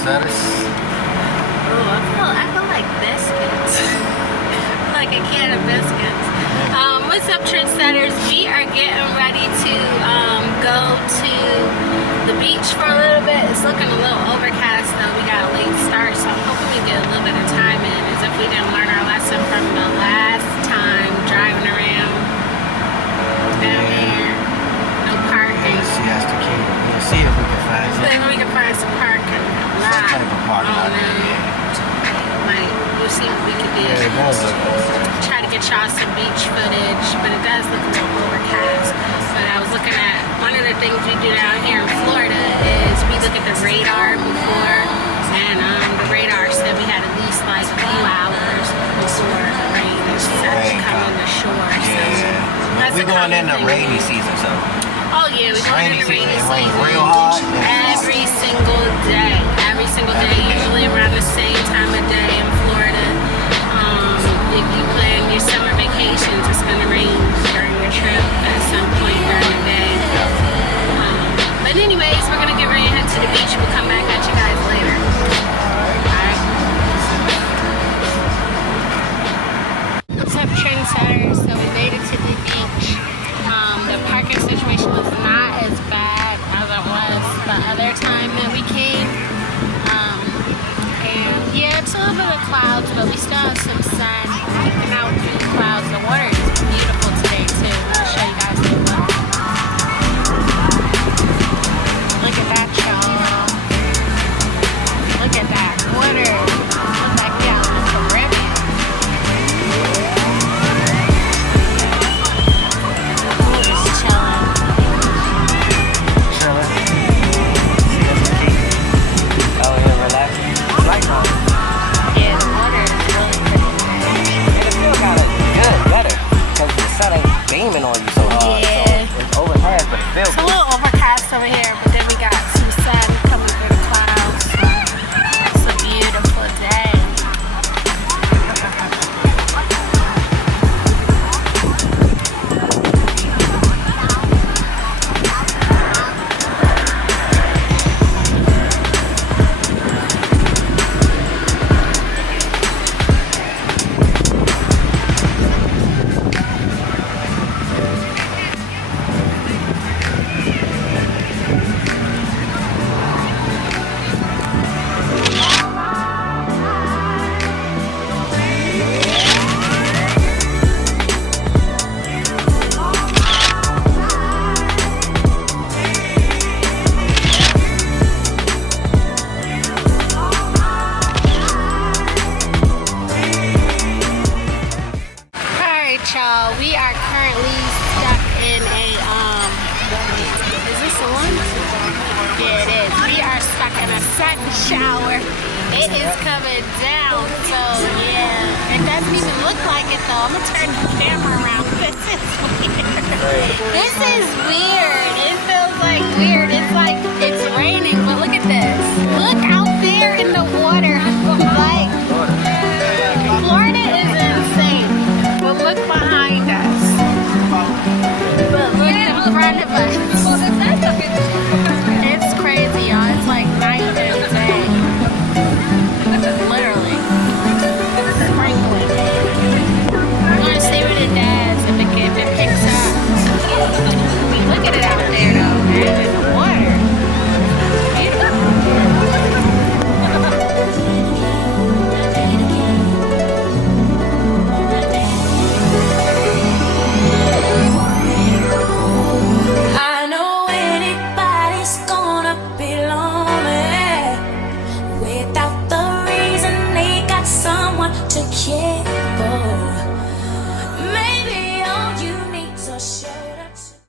trendsetters. Oh, I feel like biscuits. Like a can of biscuits. What's up, trendsetters? We are getting ready to go to the beach for a little bit. It's looking a little overcast though. We got a late start, so I'm hoping we get a little bit of time in, as if we didn't learn our lesson from the last time driving around down here. No parking. Siesta Key. We'll see if we can find some. See if we can find some parking. Some type of parking out there. We'll see what we can do. Yeah, it does look good. Try to get y'all some beach footage, but it does look a little overcast. But I was looking at, one of the things we do down here in Florida is we look at the radar before, and the radar said we had at least like a few hours before the rain starts coming to shore. Yeah. We're going in the rainy season, so. Oh yeah, we're going in the rainy season. Real hard. Every single day. Every single day, usually around the same time of day in Florida. If you plan your summer vacations, it's going to rain during your trip at some point during the day. But anyways, we're going to get ready to head to the beach. We'll come back at you guys later. Alright. What's up, trendsetters? So we made it to the beach. The parking situation was not as bad as it was the other time that we came. And yeah, it's a little bit of clouds, but we still have some sun peeking out through the clouds. The water is beautiful today too. I'll show you guys the look. Look at that, y'all. Look at that water. Looks like we out in the Caribbean. We're just chilling. Oh yeah, relaxing. Like yeah, the water is really pretty. It feels kind of good, better, because the sun ain't beaming on you so hard. Yeah. So it's overcast, but it feels It's a little overcast over here, but then we got some sun coming through the clouds. So it's a beautiful day. Y'all, we are currently stuck in a is this the one? Yeah, it is. We are stuck in a sudden shower. It is coming down, so yeah, it doesn't even look like it though. I'm gonna turn the camera around. This is weird. This is weird. It feels like weird. It's like it's raining, but look at this. Look out there in the water. Like Florida is insane. But look behind us. But look in front of us. It's crazy, y'all. It's like night and day. Literally. Sprinkling. I'm gonna see what it does if it picks up. Look at it out there though, man. In the water. to care.